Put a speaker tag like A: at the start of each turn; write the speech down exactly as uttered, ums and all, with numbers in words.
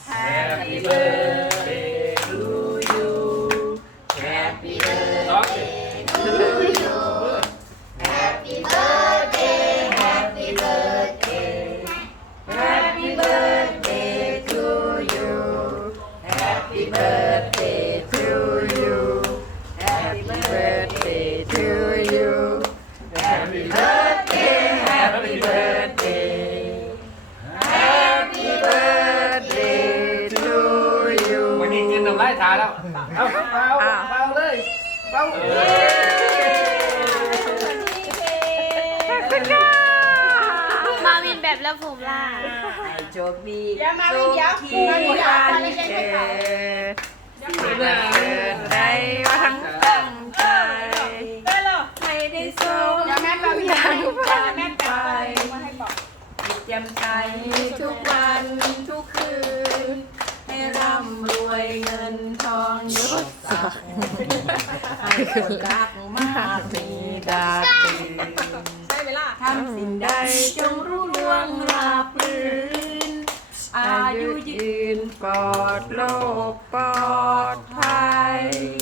A: Happy birthday to you Happy birthday to you Happy birthday Happy birthday Happy birthday to you Happy birthday to you Happy birthday to you Happy birthday Happy birthday Happy birthday to you
B: วันนี้กินน้ำลายทาแล้วเอาเปล่าเปล่าเลยเปล่า
C: มาวินแบบแล้วผมล่ะ
A: โชคดี
D: เดี๋ยวมาวินเดี๋ยว
A: ที่
D: มาวินเดี๋ยว
A: วัน
D: มาเล็กๆ
A: เกิ
D: ให้เขา
A: ดที่เกิดได้ว่าทั้งตั้งใจ
D: ได้เลย
A: ให้ได้ส่ง
D: เดี๋ยวแม่แป๊บนึง
A: อย่าง
D: แม่
A: ฝัน
D: แม่
A: ไป
D: แป๊บนึงมาให้บอก
A: จิตแจ่มใสทุกวันทุกคืน ให้ร่ำรวยเงินทองยศศักดิ์ให้คนรักมากมีดาตื่น
D: ใช่ไหมล่ะ
A: ทำสิ่งใดจงรู้ล่วงราบรื่นอายุยืนปลอดโลกปลอดภัย